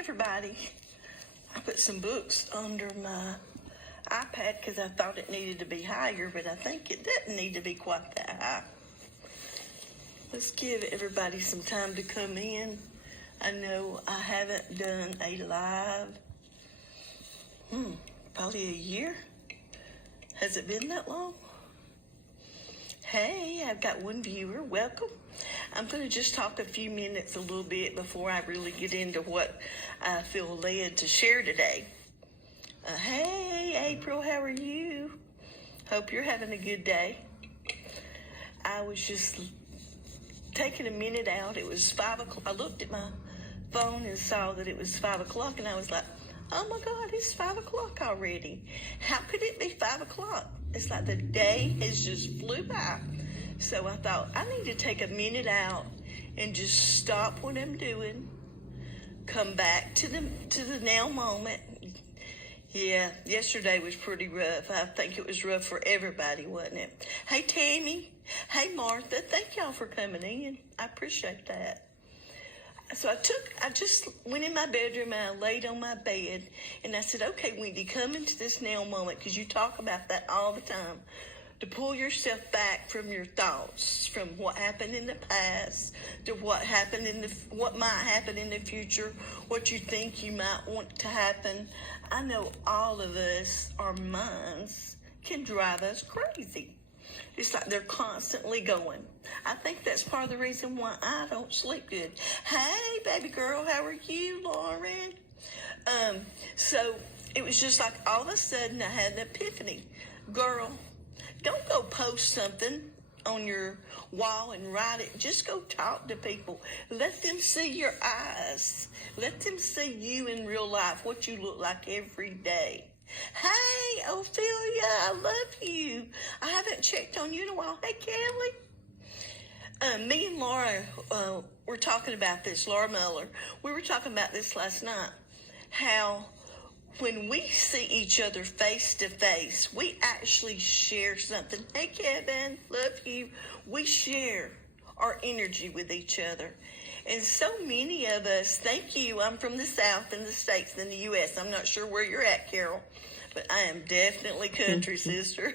everybody. I put some books under my iPad because I thought it needed to be higher, but I think it doesn't need to be quite that high. Let's give everybody some time to come in. I know I haven't done a live, probably a year. Has it been that long? Hey, I've got one viewer. Welcome. I'm going to just talk a few minutes, a little bit, before I really get into what I feel led to share today. Hey, April, how are you? Hope you're having a good day. I was just taking a minute out. It was 5 o'clock. I looked at my phone and saw that it was 5 o'clock, and I was like, oh my God, it's 5 o'clock already. How could it be 5 o'clock? It's like the day has just flew by. So I thought, I need to take a minute out and just stop what I'm doing, come back to the now moment. Yeah, yesterday was pretty rough. I think it was rough for everybody, wasn't it? Hey, Tammy. Hey, Martha. Thank y'all for coming in. I appreciate that. So I just went in my bedroom and I laid on my bed and I said, okay, Wendy, come into this now moment, because you talk about that all the time, to pull yourself back from your thoughts, from what happened in the past to what might happen in the future, what you think you might want to happen. I know all of us, our minds can drive us crazy. It's like they're constantly going. I think that's part of the reason why I don't sleep good. Hey, baby girl, how are you, Lauren? So it was just like all of a sudden I had an epiphany. Girl, don't go post something on your wall and write it. Just go talk to people. Let them see your eyes. Let them see you in real life, what you look like every day. Hey, Ophelia, I love you. I haven't checked on you in a while. Hey, Kelly. Me and Laura were talking about this, Laura Muller. We were talking about this last night, how when we see each other face to face, we actually share something. Hey, Kevin, love you. We share our energy with each other. And so many of us, thank you, I'm from the South in the States, in the U.S. I'm not sure where you're at, Carol, but I am definitely country, sister.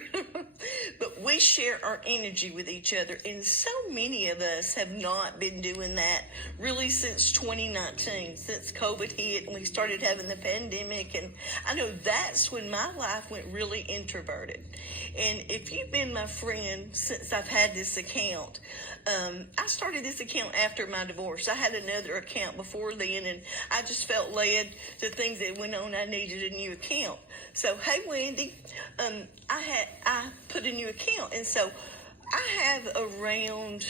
But we share our energy with each other, and so many of us have not been doing that really since 2019, since COVID hit and we started having the pandemic. And I know that's when my life went really introverted. And if you've been my friend since I've had this account, I started this account after my divorce. I had another account before then, and I just felt led to things that went on. I needed a new account. So, hey, Wendy, I put a new account, and so I have around,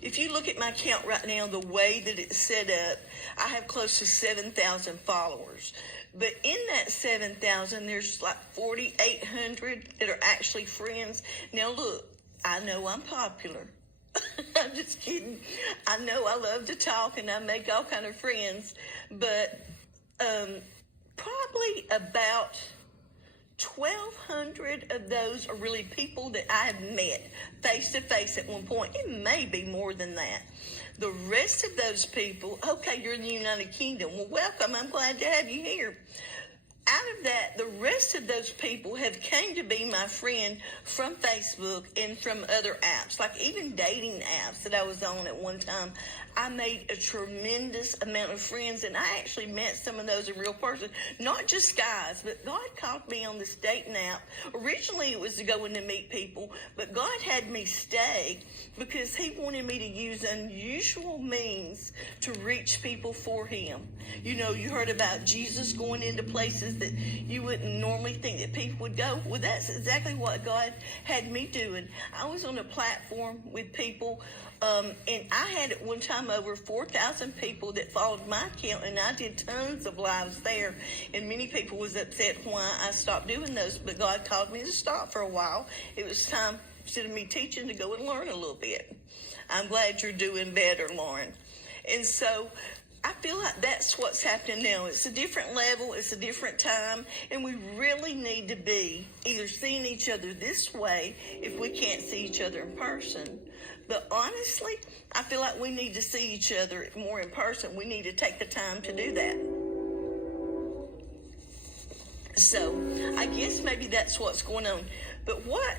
if you look at my account right now, the way that it's set up, I have close to 7,000 followers. But in that 7,000, there's like 4,800 that are actually friends. Now, look, I know I'm popular. I'm just kidding. I know I love to talk and I make all kind of friends, but probably about 1,200 of those are really people that I have met face to face at one point. It may be more than that. The rest of those people, okay, you're in the United Kingdom. Well, welcome. I'm glad to have you here. Out of that, the rest of those people have came to be my friend from Facebook and from other apps, like even dating apps that I was on at one time. I made a tremendous amount of friends, and I actually met some of those in real person, not just guys, but God called me on this dating app. Originally, it was to go in to meet people, but God had me stay because he wanted me to use unusual means to reach people for him. You know, you heard about Jesus going into places that you wouldn't normally think that people would go. Well, that's exactly what God had me doing. I was on a platform with people, and I had at one time over 4,000 people that followed my account, and I did tons of lives there, and many people was upset why I stopped doing those, but God called me to stop for a while. It was time, instead of me teaching, to go and learn a little bit. I'm glad you're doing better, Lauren. And so I feel like that's what's happening now. It's a different level, it's a different time, and we really need to be either seeing each other this way if we can't see each other in person. But honestly, I feel like we need to see each other more in person. We need to take the time to do that. So I guess maybe that's what's going on. But what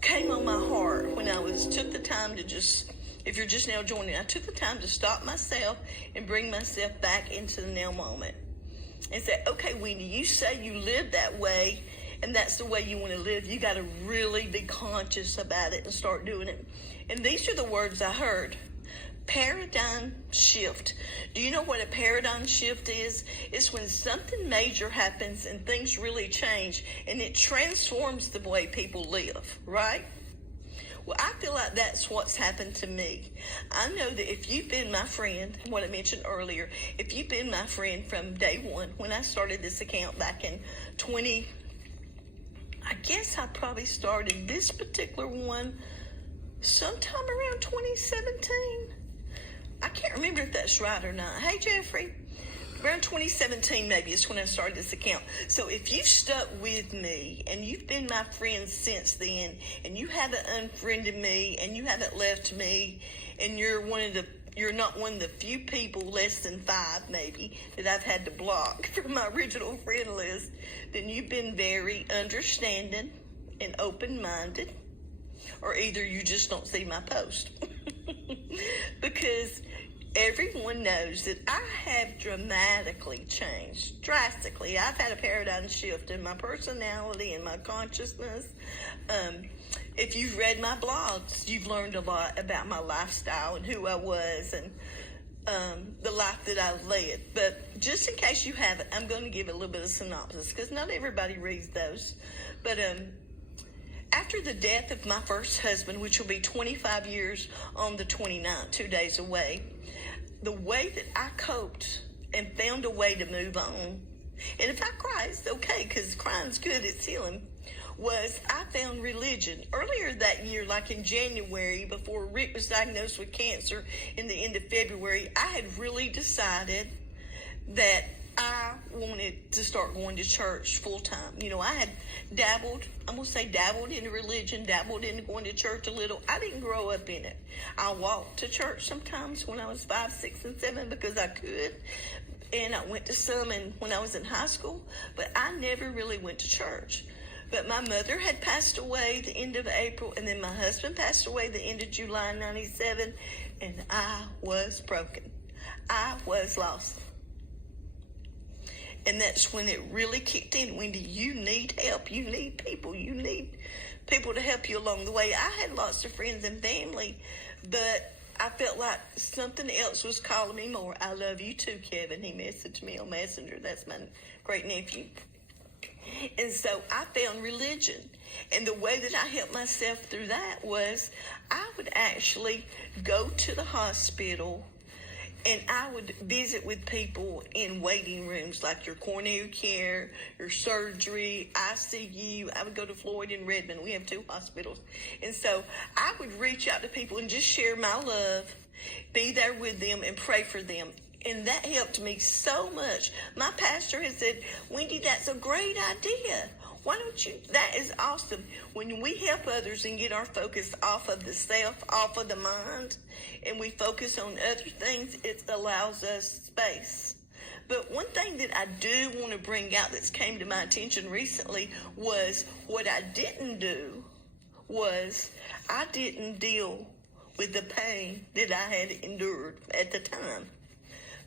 came on my heart when I took the time to just, if you're just now joining, I took the time to stop myself and bring myself back into the now moment and say, okay, Wendy, you say you live that way and that's the way you want to live. You got to really be conscious about it and start doing it. And these are the words I heard. Paradigm shift. Do you know what a paradigm shift is? It's when something major happens and things really change and it transforms the way people live, right? Well, I feel like that's what's happened to me. I know that if you've been my friend, what I mentioned earlier, if you've been my friend from day one, when I started this account back in I guess I probably started this particular one sometime around 2017. I can't remember if that's right or not. Hey, Jeffrey. Around 2017 maybe is when I started this account. So if you've stuck with me and you've been my friend since then and you haven't unfriended me and you haven't left me and you're not one of the few people, less than 5 maybe, that I've had to block from my original friend list, then you've been very understanding and open-minded, or either you just don't see my post. Because everyone knows that I have dramatically changed, drastically. I've had a paradigm shift in my personality and my consciousness. If you've read my blogs, you've learned a lot about my lifestyle and who I was and the life that I led. But just in case you haven't, I'm going to give a little bit of synopsis because not everybody reads those. But after the death of my first husband, which will be 25 years on the 29th, 2 days away, the way that I coped and found a way to move on, and if I cry, it's okay because crying's good, it's healing, was I found religion. Earlier that year, like in January, before Rick was diagnosed with cancer in the end of February, I had really decided that I wanted to start going to church full time. You know, I had dabbled in religion, dabbled into going to church a little. I didn't grow up in it. I walked to church sometimes when I was 5, 6, and 7 because I could. And I went to some when I was in high school, but I never really went to church. But my mother had passed away the end of April, and then my husband passed away the end of July 97, and I was broken. I was lost. And that's when it really kicked in. Wendy, you need help. You need people. You need people to help you along the way. I had lots of friends and family, but I felt like something else was calling me more. I love you too, Kevin. He messaged me on Messenger. That's my great nephew. And so I found religion. And the way that I helped myself through that was I would actually go to the hospital and I would visit with people in waiting rooms, like your coronary care, your surgery, ICU. I would go to Floyd and Redmond. We have 2 hospitals. And so I would reach out to people and just share my love, be there with them, and pray for them. And that helped me so much. My pastor has said, Wendy, that's a great idea. Why don't you? That is awesome. When we help others and get our focus off of the self, off of the mind, and we focus on other things, it allows us space. But one thing that I do want to bring out that's came to my attention recently was what I didn't do was I didn't deal with the pain that I had endured at the time.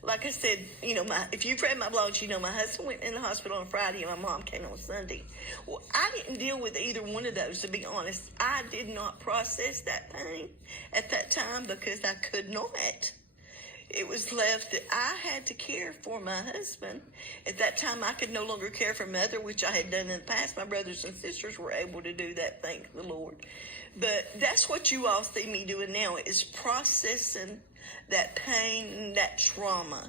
Like I said, you know, if you've read my blogs, you know my husband went in the hospital on Friday and my mom came on Sunday. Well, I didn't deal with either one of those, to be honest. I did not process that pain at that time because I could not. It was left that I had to care for my husband. At that time, I could no longer care for mother, which I had done in the past. My brothers and sisters were able to do that, thank the Lord. But that's what you all see me doing now, is processing that pain and that trauma.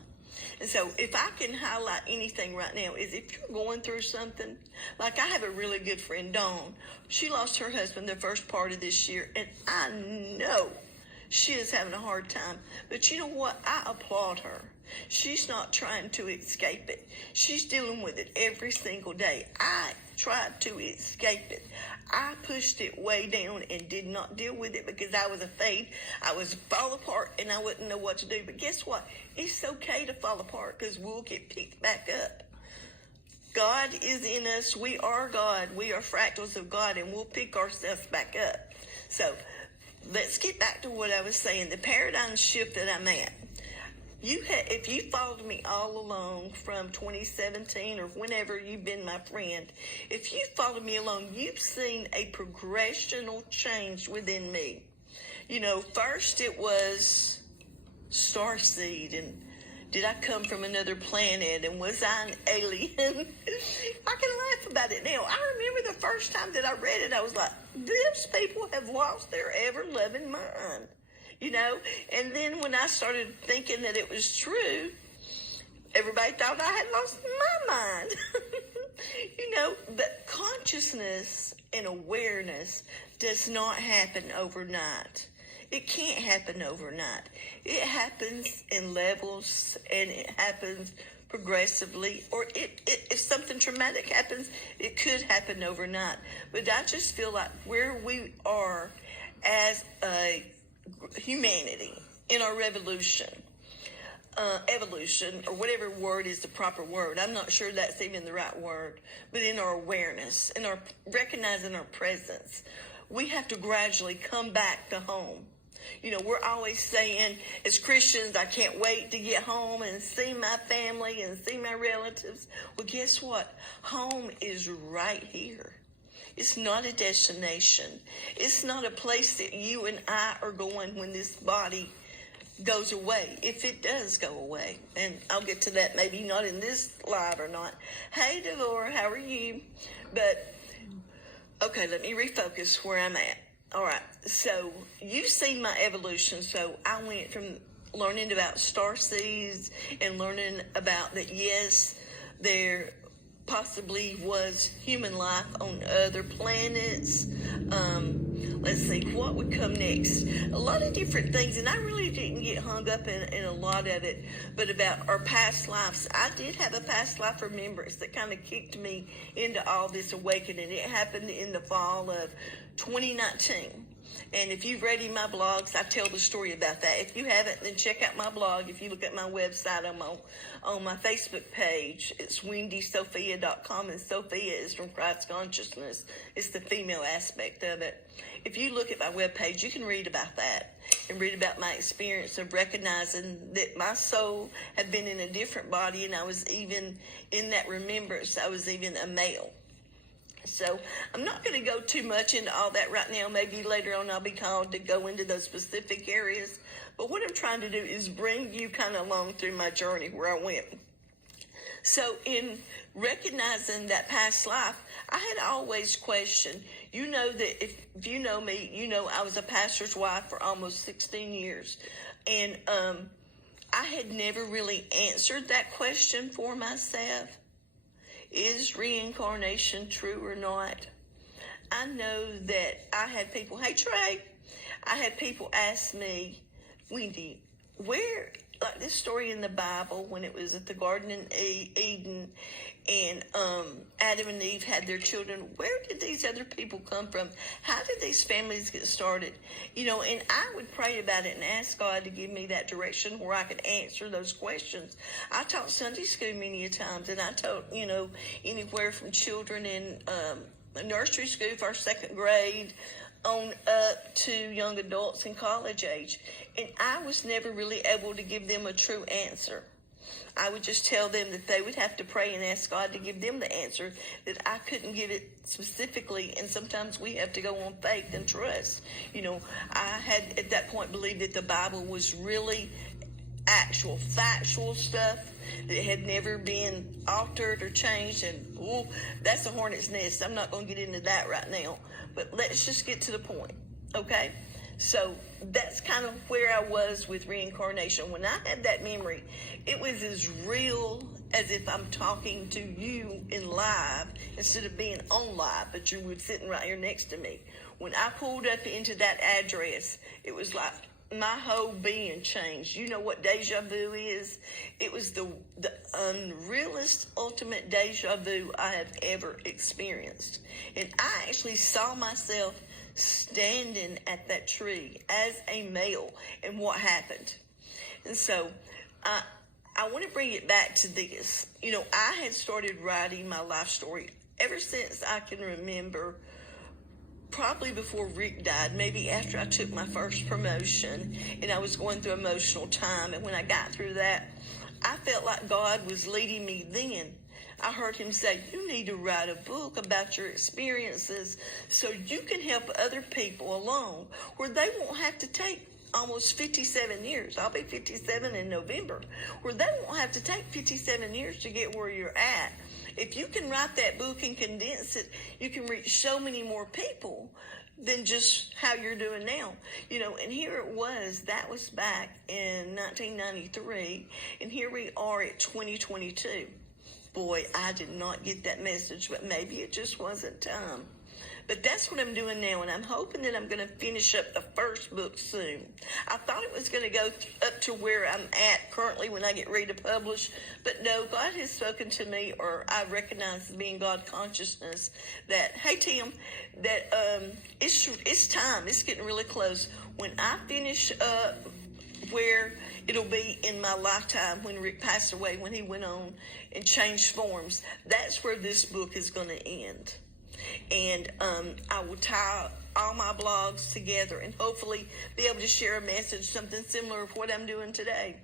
And so if I can highlight anything right now is if you're going through something, like I have a really good friend, Dawn. She lost her husband the first part of this year, and I know she is having a hard time. But you know what? I applaud her. She's not trying to escape it. She's dealing with it every single day. I tried to escape it. I pushed it way down and did not deal with it because I was afraid I would fall apart and I wouldn't know what to do. But guess what? It's okay to fall apart because we'll get picked back up. God is in us. We are God. We are fractals of God, and we'll pick ourselves back up. So let's get back to what I was saying, the paradigm shift that I'm at. If you followed me all along from 2017 or whenever you've been my friend, if you followed me along, you've seen a progressional change within me. First it was starseed, and did I come from another planet, and was I an alien? I can laugh about it now. I remember the first time that I read it, I was like, these people have lost their ever-loving mind. And then when I started thinking that it was true, everybody thought I had lost my mind. But consciousness and awareness does not happen overnight. It can't happen overnight. It happens in levels, and it happens progressively, or if something traumatic happens, it could happen overnight. But I just feel like where we are as a humanity in our evolution, or whatever word is the proper word. I'm not sure that's even the right word, but in our awareness, in our recognizing our presence, we have to gradually come back to home. We're always saying as Christians, I can't wait to get home and see my family and see my relatives. Well, guess what? Home is right here. It's not a destination. It's not a place that you and I are going when this body goes away, if it does go away. And I'll get to that maybe not in this live or not. Hey, Delora, how are you? But, okay, let me refocus where I'm at. All right, so you've seen my evolution. So I went from learning about starseeds and learning about that, yes, there possibly was human life on other planets. Let's see, what would come next? A lot of different things, and I really didn't get hung up in a lot of it, but about our past lives. I did have a past life remembrance that kind of kicked me into all this awakening. It happened in the fall of 2019. And if you've read in my blogs, I tell the story about that. If you haven't, then check out my blog. If you look at my website, I'm on my Facebook page. It's wendysophia.com, and Sophia is from Christ Consciousness. It's the female aspect of it. If you look at my webpage, you can read about that and read about my experience of recognizing that my soul had been in a different body, and I was even in that remembrance, I was even a male. So I'm not going to go too much into all that right now. Maybe later on I'll be called to go into those specific areas. But what I'm trying to do is bring you kind of along through my journey where I went. So in recognizing that past life, I had always questioned, that if you know me, I was a pastor's wife for almost 16 years. And I had never really answered that question for myself. Is reincarnation true or not? I know that I had people, hey Trey, I had people ask me, Wendy, where, like this story in the Bible when it was at the Garden in Eden, and Adam and Eve had their children, where did these other people come from? How did these families get started? And I would pray about it and ask God to give me that direction where I could answer those questions. I taught Sunday school many a times, and I taught, anywhere from children in nursery school, first, second grade, on up to young adults in college age. And I was never really able to give them a true answer. I would just tell them that they would have to pray and ask God to give them the answer, that I couldn't give it specifically, and sometimes we have to go on faith and trust. I had at that point believed that the Bible was really actual factual stuff that had never been altered or changed, and that's a hornet's nest. I'm not going to get into that right now, but let's just get to the point, okay? So that's kind of where I was with reincarnation. When I had that memory, it was as real as if I'm talking to you in live instead of being on live, but you were sitting right here next to me. When I pulled up into that address, it was like my whole being changed. You know what deja vu is? It was the unrealist, ultimate deja vu I have ever experienced. And I actually saw myself standing at that tree as a male, and what happened. And so I want to bring it back to this. I had started writing my life story ever since I can remember, probably before Rick died, maybe after I took my first promotion and I was going through emotional time. And when I got through that, I felt like God was leading me then. I heard him say, you need to write a book about your experiences so you can help other people along where they won't have to take almost 57 years. I'll be 57 in November, where they won't have to take 57 years to get where you're at. If you can write that book and condense it, you can reach so many more people than just how you're doing now. And here it was, that was back in 1993, and here we are at 2022. Boy, I did not get that message, but maybe it just wasn't time. But that's what I'm doing now, and I'm hoping that I'm going to finish up the first book soon. I thought it was going to go up to where I'm at currently when I get ready to publish, but no, God has spoken to me, or I recognize as being God consciousness, that, hey, Tim, that it's time. It's getting really close. When I finish up where it'll be in my lifetime, when Rick passed away, when he went on and changed forms, that's where this book is going to end. And I will tie all my blogs together and hopefully be able to share a message, something similar of what I'm doing today.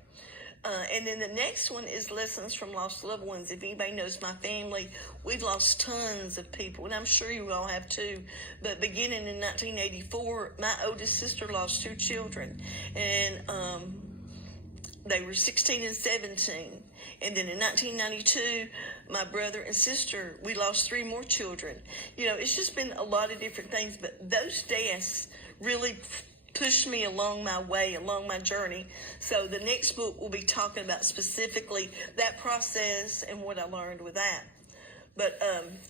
And then the next one is Lessons from Lost Loved Ones. If anybody knows my family, we've lost tons of people, and I'm sure you all have too. But beginning in 1984, my oldest sister lost 2 children, and they were 16 and 17. And then in 1992, my brother and sister, we lost 3 more children. It's just been a lot of different things, but those deaths really pushed me along my way, along my journey. So the next book will be talking about specifically that process and what I learned with that. But,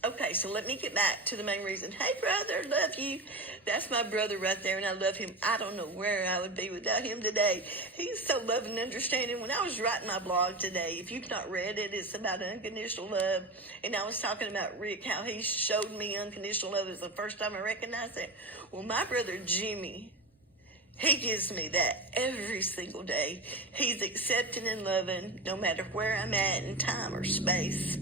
okay, so let me get back to the main reason. Hey, brother, love you. That's my brother right there, and I love him. I don't know where I would be without him today. He's so loving and understanding. When I was writing my blog today, if you've not read it, it's about unconditional love. And I was talking about Rick, how he showed me unconditional love. It was the first time I recognized it. Well, my brother Jimmy, he gives me that every single day. He's accepting and loving no matter where I'm at in time or space.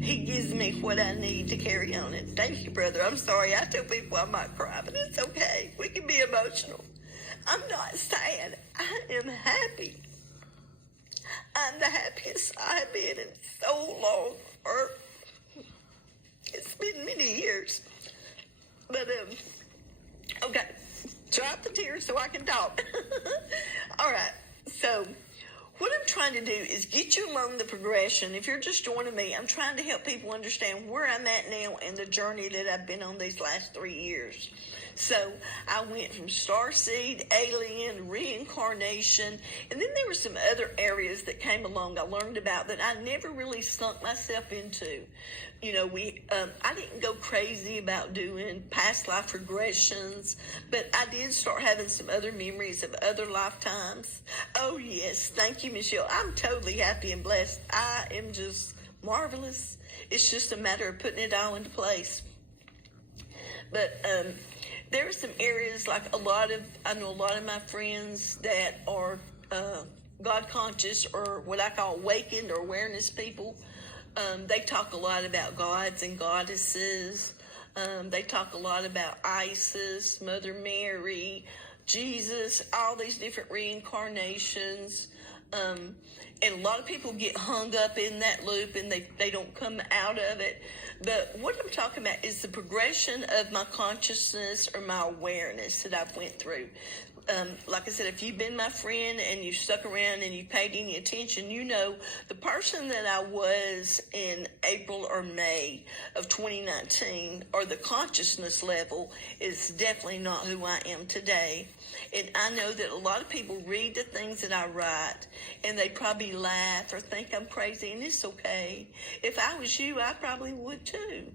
He gives me what I need to carry on it. Thank you, brother. I'm sorry. I tell people I might cry, but it's okay. We can be emotional. I'm not sad. I am happy. I'm the happiest I've been in so long. Or it's been many years. But, okay. Drop the tears so I can talk. All right. So what I'm trying to do is get you along the progression. If you're just joining me, I'm trying to help people understand where I'm at now and the journey that I've been on these last 3 years. So I went from starseed, alien, reincarnation, and then there were some other areas that came along I learned about that I never really sunk myself into. I didn't go crazy about doing past life regressions, but I did start having some other memories of other lifetimes. Oh, yes. Thank you, Michelle. I'm totally happy and blessed. I am just marvelous. It's just a matter of putting it all into place. But there are some areas like I know a lot of my friends that are God conscious, or what I call awakened or awareness people. They talk a lot about gods and goddesses. They talk a lot about Isis, Mother Mary, Jesus, all these different reincarnations. And a lot of people get hung up in that loop and they don't come out of it. But what I'm talking about is the progression of my consciousness or my awareness that I've went through. Like I said, if you've been my friend and you stuck around and you paid any attention, you know the person that I was in April or May of 2019, or the consciousness level, is definitely not who I am today. And I know that a lot of people read the things that I write and they probably laugh or think I'm crazy, and it's okay. If I was you, I probably would too.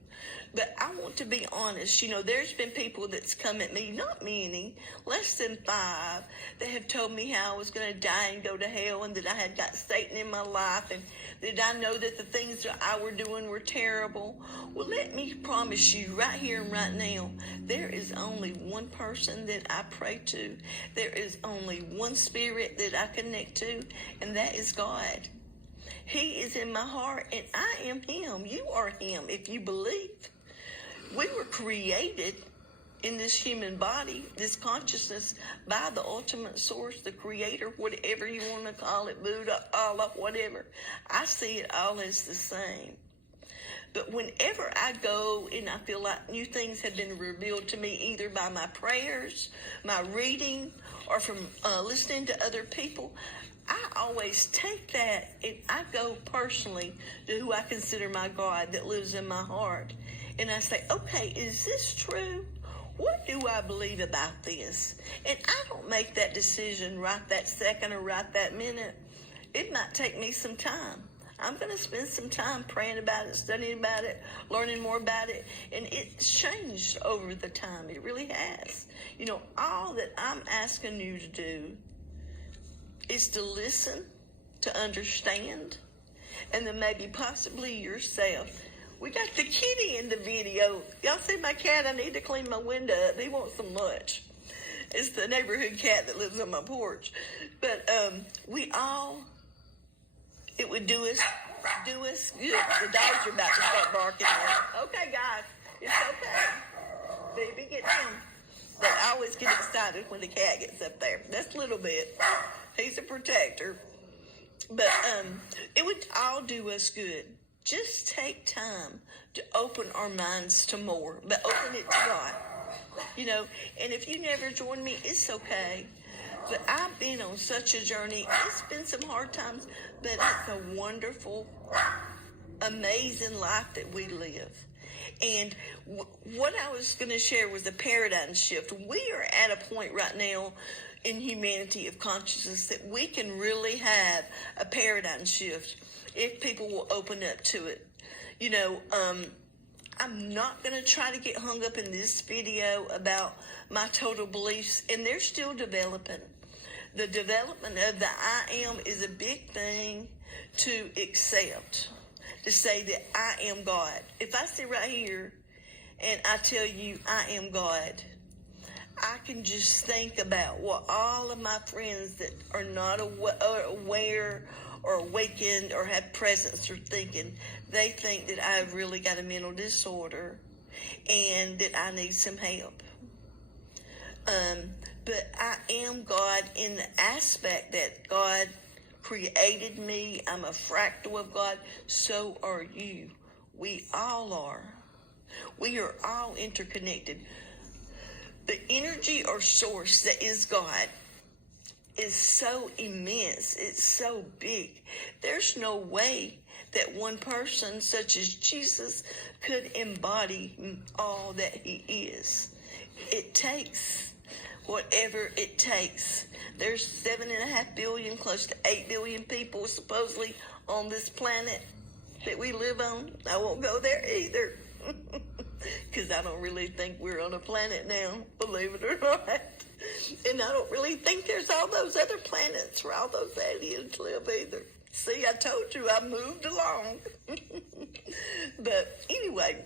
But I want to be honest. There's been people that's come at me, not many, less than 5 alive that have told me how I was going to die and go to hell, and that I had got Satan in my life, and that I know that the things that I were doing were terrible. Well, let me promise you right here and right now, there is only one person that I pray to. There is only one spirit that I connect to, and that is God. He is in my heart, and I am him. You are him if you believe. We were created in this human body, this consciousness, by the ultimate source, the creator, whatever you want to call it, Buddha, Allah, whatever. I see it all as the same. But whenever I go and I feel like new things have been revealed to me, either by my prayers, my reading, or from listening to other people, I always take that and I go personally to who I consider my God that lives in my heart. And I say, okay, is this true? What do I believe about this? And I don't make that decision right that second or right that minute. It might take me some time. I'm going to spend some time praying about it, studying about it, learning more about it. And it's changed over the time. It really has. You know, all that I'm asking you to do is to listen, to understand, and then maybe possibly yourself. We got the kitty in the video. Y'all see my cat? I need to clean my window up. He wants some lunch. It's the neighborhood cat that lives on my porch. But it would do us good. The dogs are about to start barking now. Okay, guys, it's okay. Baby, get down. But I always get excited when the cat gets up there. That's a little bit. He's a protector. But it would all do us good. Just take time to open our minds to more, but open it to God. You know, and if you never join me, it's okay. But I've been on such a journey. It's been some hard times, but it's a wonderful, amazing life that we live. And what I was going to share was a paradigm shift. We are at a point right now in humanity of consciousness that we can really have a paradigm shift if people will open up to it. You know, I'm not going to try to get hung up in this video about my total beliefs, and they're still developing. The development of the I am is a big thing to accept, to say that I am God. If I sit right here and I tell you I am God, I can just think about what all of my friends that are not aware or awakened or have presence are thinking. They think that I've really got a mental disorder and that I need some help. But I am God in the aspect that God created me. I'm a fractal of God. So are you. We all are. We are all interconnected. The energy or source that is God is so immense. It's so big. There's no way that one person such as Jesus could embody all that he is. It takes whatever it takes. There's 7.5 billion, close to 8 billion people supposedly on this planet that we live on. I won't go there either. Because I don't really think we're on a planet now, believe it or not. And I don't really think there's all those other planets where all those aliens live either. See, I told you I moved along. But anyway,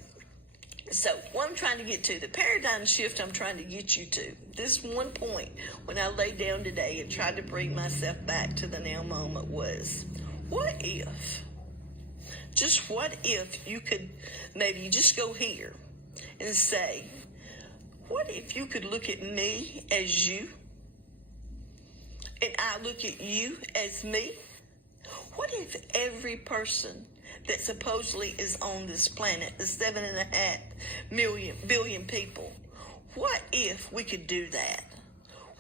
so what I'm trying to get to, the paradigm shift I'm trying to get you to, this one point when I laid down today and tried to bring myself back to the now moment was, what if, just what if you could maybe just go here and say, what if you could look at me as you and I look at you as me? What if every person that supposedly is on this planet, the 7.5 billion people, what if we could do that?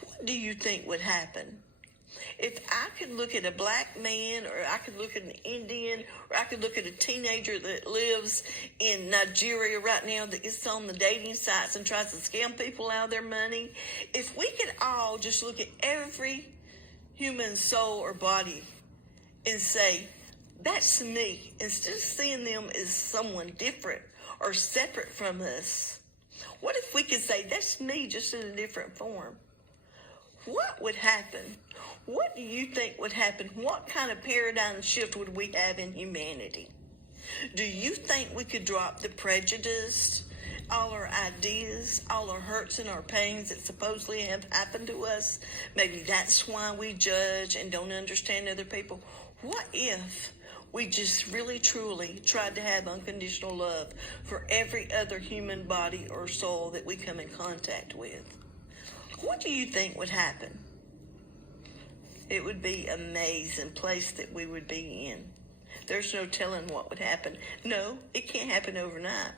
What do you think would happen? If I could look at a black man, or I could look at an Indian, or I could look at a teenager that lives in Nigeria right now that gets on the dating sites and tries to scam people out of their money, if we could all just look at every human soul or body and say, that's me, instead of seeing them as someone different or separate from us, what if we could say, that's me just in a different form? what would happen? What do you think would happen? What kind of paradigm shift would we have in humanity? Do you think we could drop the prejudice, all our ideas, all our hurts and our pains that supposedly have happened to us? Maybe that's why we judge and don't understand other people. What if we just really truly tried to have unconditional love for every other human body or soul that we come in contact with? What do you think would happen? It would be an amazing place that we would be in. There's no telling what would happen. No, it can't happen overnight,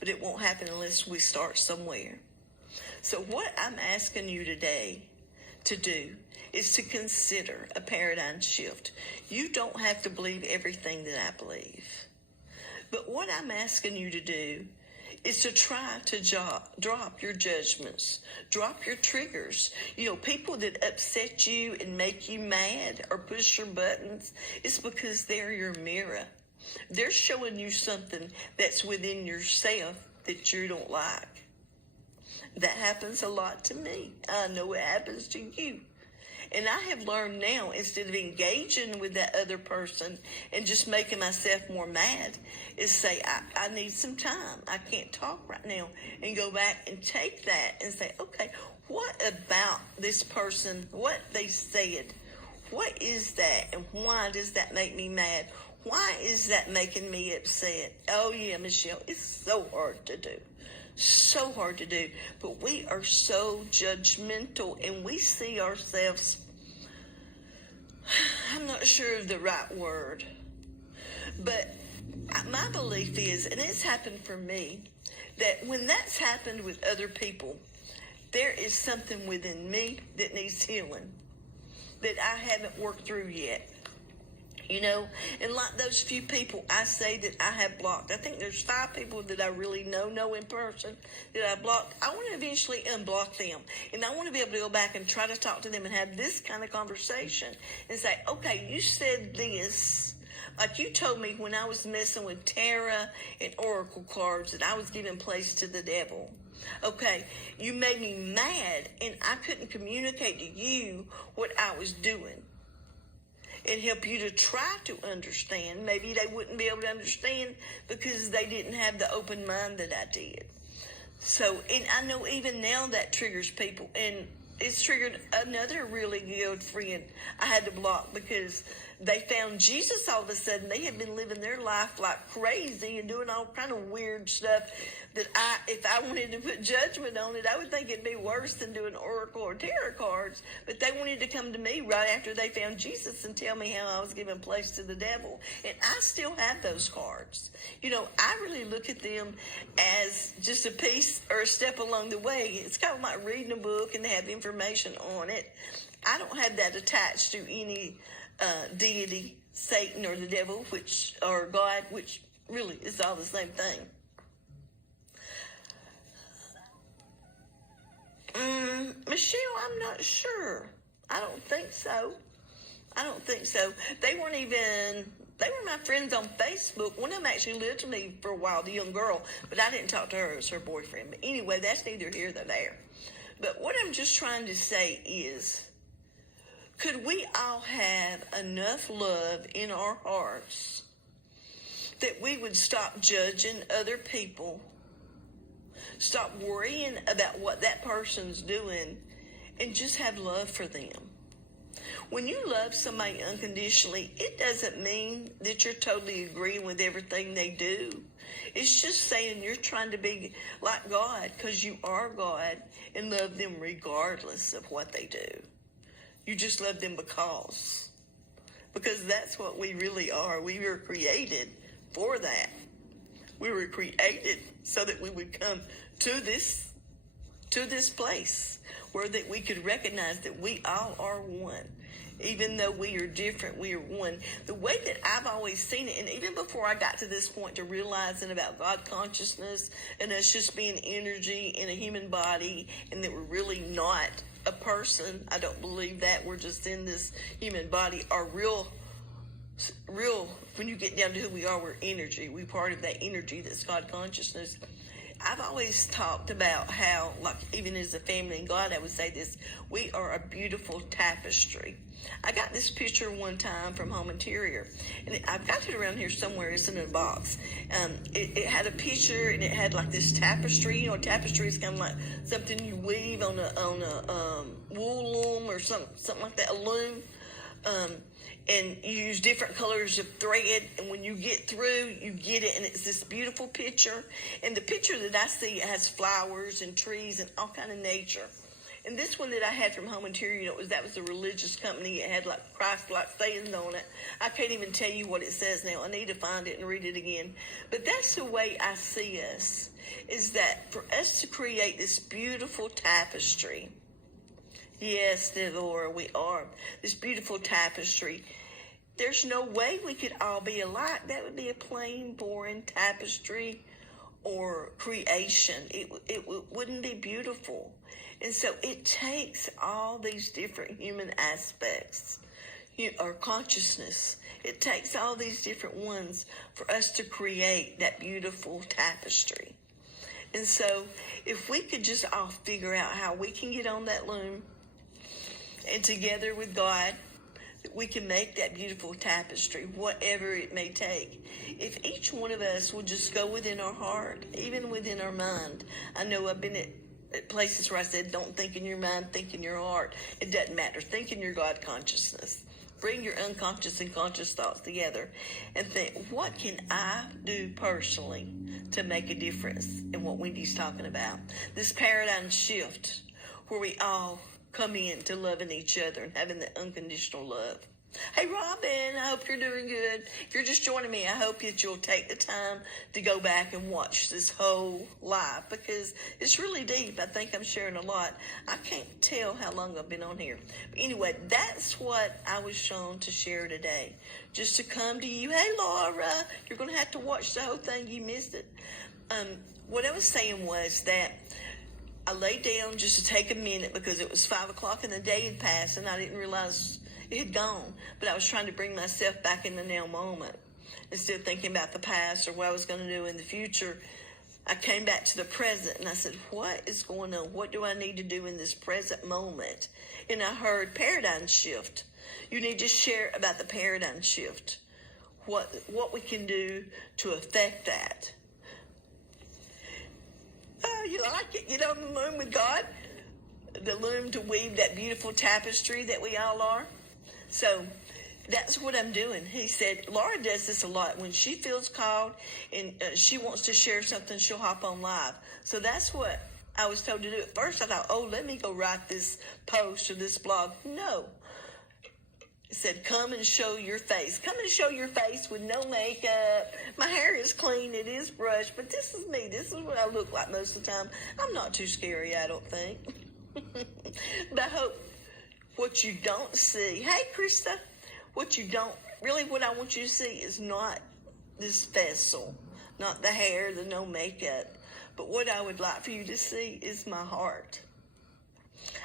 but it won't happen unless we start somewhere. So what I'm asking you today to do is to consider a paradigm shift. You don't have to believe everything that I believe. But what I'm asking you to do is to try to drop your judgments, drop your triggers. You know, people that upset you and make you mad or push your buttons, it's because they're your mirror. They're showing you something that's within yourself that you don't like. That happens a lot to me. I know it happens to you. And I have learned now, instead of engaging with that other person and just making myself more mad, is say, I need some time. I can't talk right now. And go back and take that and say, okay, what about this person, what they said, what is that? And why does that make me mad? Why is that making me upset? Oh, yeah, Michelle, it's so hard to do. So hard to do. But we are so judgmental, and we see ourselves, I'm not sure of the right word, but my belief is, and it's happened for me, that when that's happened with other people, there is something within me that needs healing that I haven't worked through yet. You know, and like those few people I say that I have blocked, I think there's 5 people that I really know in person that I blocked. I want to eventually unblock them, and I want to be able to go back and try to talk to them and have this kind of conversation and say, okay, you said this, like you told me when I was messing with tarot and oracle cards that I was giving place to the devil. Okay, you made me mad, and I couldn't communicate to you what I was doing and help you to try to understand. Maybe they wouldn't be able to understand because they didn't have the open mind that I did. So, and I know even now that triggers people, and it's triggered another really good friend I had to block because they found Jesus all of a sudden. They had been living their life like crazy and doing all kind of weird stuff that if I wanted to put judgment on it, I would think it'd be worse than doing oracle or tarot cards. But they wanted to come to me right after they found Jesus and tell me how I was giving place to the devil. And I still have those cards. You know, I really look at them as just a piece or a step along the way. It's kind of like reading a book and they have information on it. I don't have that attached to any deity, Satan or the devil, or God, which really is all the same thing. Michelle, I'm not sure. I don't think so. They were my friends on Facebook. One of them actually lived with me for a while, the young girl, but I didn't talk to her as her boyfriend. But anyway, that's neither here nor there. But what I'm just trying to say is, could we all have enough love in our hearts that we would stop judging other people, stop worrying about what that person's doing, and just have love for them? When you love somebody unconditionally, it doesn't mean that you're totally agreeing with everything they do. It's just saying you're trying to be like God because you are God and love them regardless of what they do. You just love them because that's what we really are. We were created for that. We were created so that we would come to this place where that we could recognize that we all are one. Even though we are different, we are one. The way that I've always seen it, and even before I got to this point to realizing about God consciousness and us just being energy in a human body and that we're really not a person, I don't believe that. We're just in this human body. Our real, when you get down to who we are, we're energy. We're part of that energy that's God consciousness. I've always talked about how, like, even as a family in God, I would say this: we are a beautiful tapestry. I got this picture one time from Home Interior, and I've got it around here somewhere. It's in a box. It had a picture, and it had like this tapestry. You know, tapestry is kind of like something you weave on a wool loom or something like that, a loom. And you use different colors of thread, and when you get through, you get it, and it's this beautiful picture. And the picture that I see, it has flowers and trees and all kind of nature. And this one that I had from Home Interior, you know, that was a religious company. It had like Christ-like sayings on it. I can't even tell you what it says now. I need to find it and read it again. But that's the way I see us, is that for us to create this beautiful tapestry. Yes, Devorah, we are. This beautiful tapestry. There's no way we could all be alike. That would be a plain, boring tapestry or creation. It wouldn't be beautiful. And so it takes all these different human aspects, or consciousness. It takes all these different ones for us to create that beautiful tapestry. And so if we could just all figure out how we can get on that loom, and together with God, we can make that beautiful tapestry, whatever it may take. If each one of us will just go within our heart, even within our mind. I know I've been at places where I said, don't think in your mind, think in your heart. It doesn't matter. Think in your God consciousness. Bring your unconscious and conscious thoughts together and think, what can I do personally to make a difference in what Wendy's talking about? This paradigm shift where we all come in to loving each other and having the unconditional love. Hey, Robin, I hope you're doing good. If you're just joining me, I hope that you'll take the time to go back and watch this whole live, because it's really deep. I think I'm sharing a lot. I can't tell how long I've been on here. But anyway, that's what I was shown to share today, just to come to you. Hey, Laura, you're going to have to watch the whole thing. You missed it. What I was saying was that I laid down just to take a minute because it was 5 o'clock and the day had passed and I didn't realize it had gone. But I was trying to bring myself back in the now moment. Instead of thinking about the past or what I was going to do in the future, I came back to the present and I said, what is going on? What do I need to do in this present moment? And I heard paradigm shift. You need to share about the paradigm shift. What we can do to affect that. Oh, you like it? Get on the loom with God? The loom to weave that beautiful tapestry that we all are? So that's what I'm doing. He said, Laura does this a lot. When she feels called and she wants to share something, she'll hop on live. So that's what I was told to do. At first I thought, oh, let me go write this post or this blog. No. It said, come and show your face. Come and show your face with no makeup. My hair is clean. It is brushed. But this is me. This is what I look like most of the time. I'm not too scary, I don't think. But I hope what you don't see. Hey, Krista. What I want you to see is not this vessel, not the hair, the no makeup. But what I would like for you to see is my heart.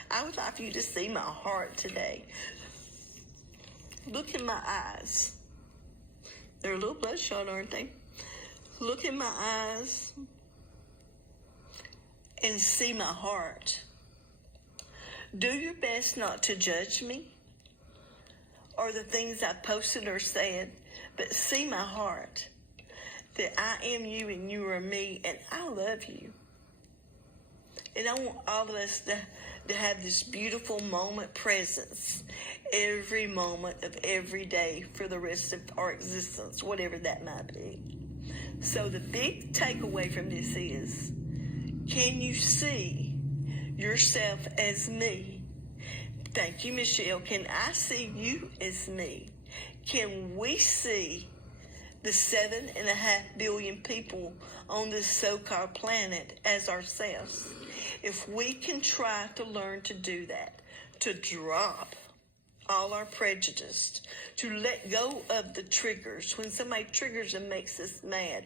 I would like for you to see my heart today. Look in my eyes. They're a little bloodshot, aren't they? Look in my eyes and see my heart. Do your best not to judge me or the things I posted or said, but see my heart, that I am you and you are me, and I love you. And I want all of us to have this beautiful moment presence every moment of every day for the rest of our existence, whatever that might be. So the big takeaway from this is, can you see yourself as me? Thank you, Michelle. Can I see you as me? Can we see the 7.5 billion people on this so-called planet as ourselves? If we can try to learn to do that, to drop all our prejudice, to let go of the triggers. When somebody triggers and makes us mad,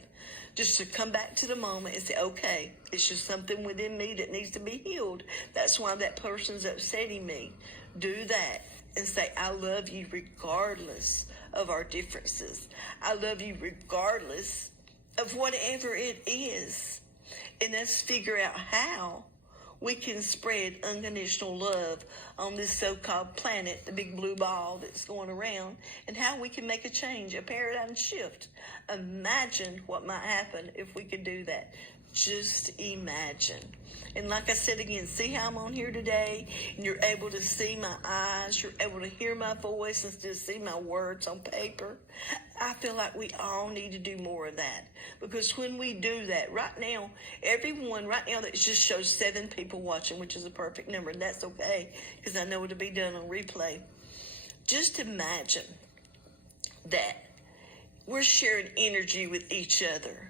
just to come back to the moment and say, okay, it's just something within me that needs to be healed. That's why that person's upsetting me. Do that and say, I love you regardless of our differences. I love you regardless of whatever it is. And let's figure out how we can spread unconditional love on this so-called planet, the big blue ball that's going around, and how we can make a change, a paradigm shift. Imagine what might happen if we could do that. Just imagine. And like I said again, see how I'm on here today, and you're able to see my eyes, you're able to hear my voice instead of see my words on paper. I feel like we all need to do more of that, because when we do that, right now, everyone, right now, that just shows 7 people watching, which is a perfect number, and that's okay, because I know it'll be done on replay. Just imagine that we're sharing energy with each other.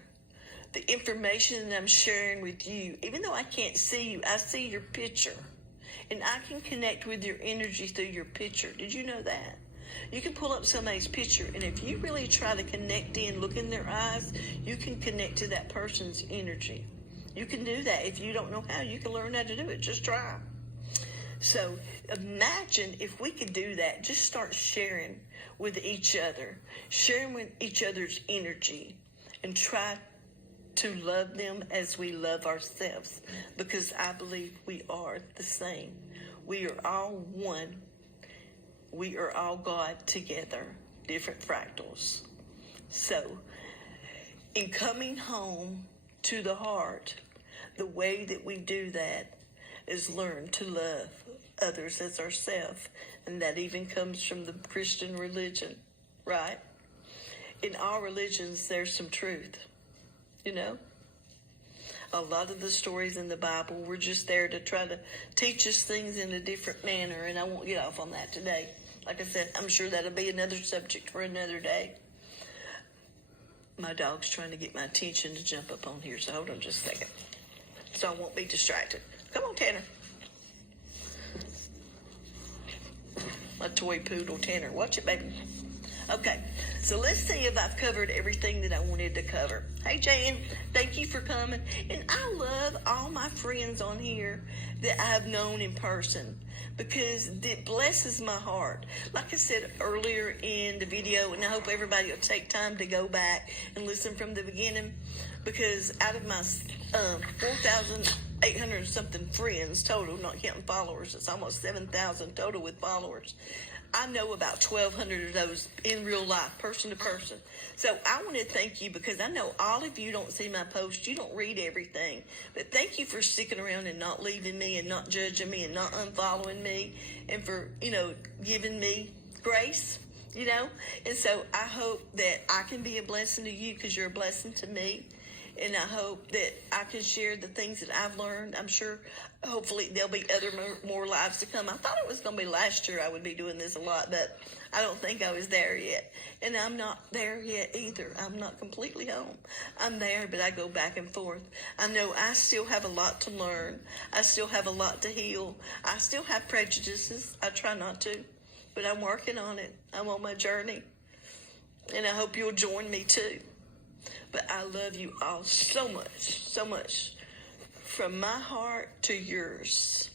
The information that I'm sharing with you, even though I can't see you, I see your picture. And I can connect with your energy through your picture. Did you know that? You can pull up somebody's picture, and if you really try to connect in, look in their eyes, you can connect to that person's energy. You can do that. If you don't know how, you can learn how to do it. Just try. So imagine if we could do that. Just start sharing with each other, sharing with each other's energy, and try to love them as we love ourselves, because I believe we are the same. We are all one. We are all God together, different fractals. So, in coming home to the heart, the way that we do that is learn to love others as ourselves, and that even comes from the Christian religion, right? In all religions, there's some truth. You know, a lot of the stories in the Bible were just there to try to teach us things in a different manner, and I won't get off on that today. Like I said, I'm sure that'll be another subject for another day. My dog's trying to get my attention to jump up on here, so hold on just a second, so I won't be distracted. Come on, Tanner. My toy poodle, Tanner. Watch it, baby. Okay, so let's see if I've covered everything that I wanted to cover. Hey, Jan, thank you for coming. And I love all my friends on here that I've known in person, because it blesses my heart. Like I said earlier in the video, and I hope everybody will take time to go back and listen from the beginning, because out of my 4,800 something friends total, not counting followers, it's almost 7,000 total with followers. I know about 1,200 of those in real life, person to person. So I want to thank you, because I know all of you don't see my posts. You don't read everything. But thank you for sticking around and not leaving me and not judging me and not unfollowing me, and for, giving me grace, And so I hope that I can be a blessing to you, because you're a blessing to me. And I hope that I can share the things that I've learned. I'm sure, hopefully, there'll be other more lives to come. I thought it was going to be last year I would be doing this a lot, but I don't think I was there yet. And I'm not there yet either. I'm not completely home. I'm there, but I go back and forth. I know I still have a lot to learn. I still have a lot to heal. I still have prejudices. I try not to, but I'm working on it. I'm on my journey. And I hope you'll join me too. But I love you all so much, from my heart to yours.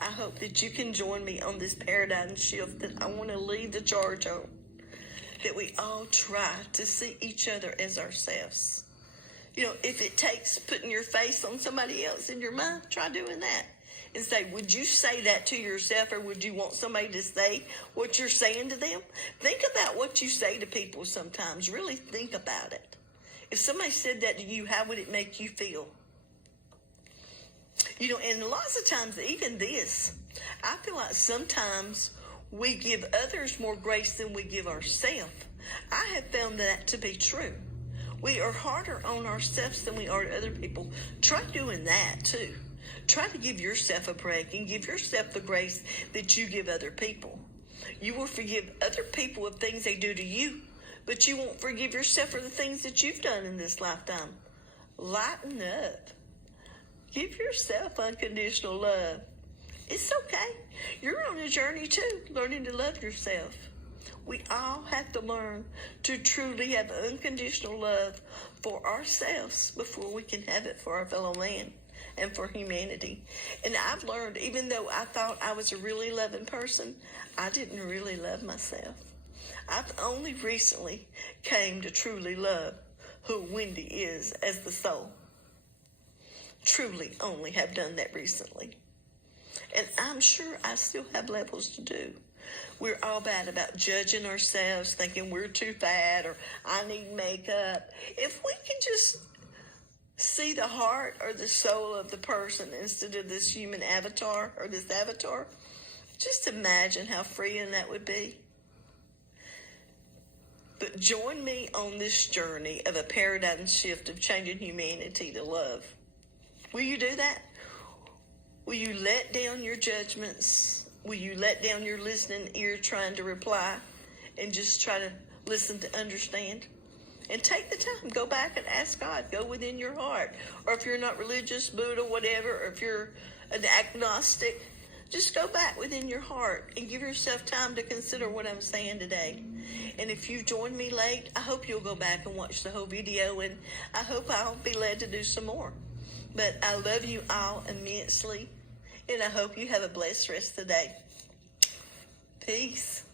I hope that you can join me on this paradigm shift that I want to lead the charge on, that we all try to see each other as ourselves. If it takes putting your face on somebody else in your mind, try doing that. And say, would you say that to yourself, or would you want somebody to say what you're saying to them? Think about what you say to people sometimes. Really think about it. If somebody said that to you, how would it make you feel? And lots of times, even this, I feel like sometimes we give others more grace than we give ourselves. I have found that to be true. We are harder on ourselves than we are to other people. Try doing that too. Try to give yourself a break and give yourself the grace that you give other people. You will forgive other people of things they do to you, but you won't forgive yourself for the things that you've done in this lifetime. Lighten up. Give yourself unconditional love. It's okay. You're on a journey too, learning to love yourself. We all have to learn to truly have unconditional love for ourselves before we can have it for our fellow man and for humanity. And I've learned, even though I thought I was a really loving person, I didn't really love myself. I've only recently came to truly love who Wendy is as the soul. truly only have done that recently. And I'm sure I still have levels to do. We're all bad about judging ourselves, thinking we're too fat or I need makeup. If we can just see the heart or the soul of the person instead of this human avatar or this avatar, just imagine how freeing that would be. But join me on this journey of a paradigm shift of changing humanity to love. Will you do that? Will you let down your judgments? Will you let down your listening ear trying to reply and just try to listen to understand? And take the time. Go back and ask God. Go within your heart. Or if you're not religious, Buddha, whatever, or if you're an agnostic, just go back within your heart and give yourself time to consider what I'm saying today. And if you joined me late, I hope you'll go back and watch the whole video, and I hope I'll be led to do some more. But I love you all immensely, and I hope you have a blessed rest of the day. Peace.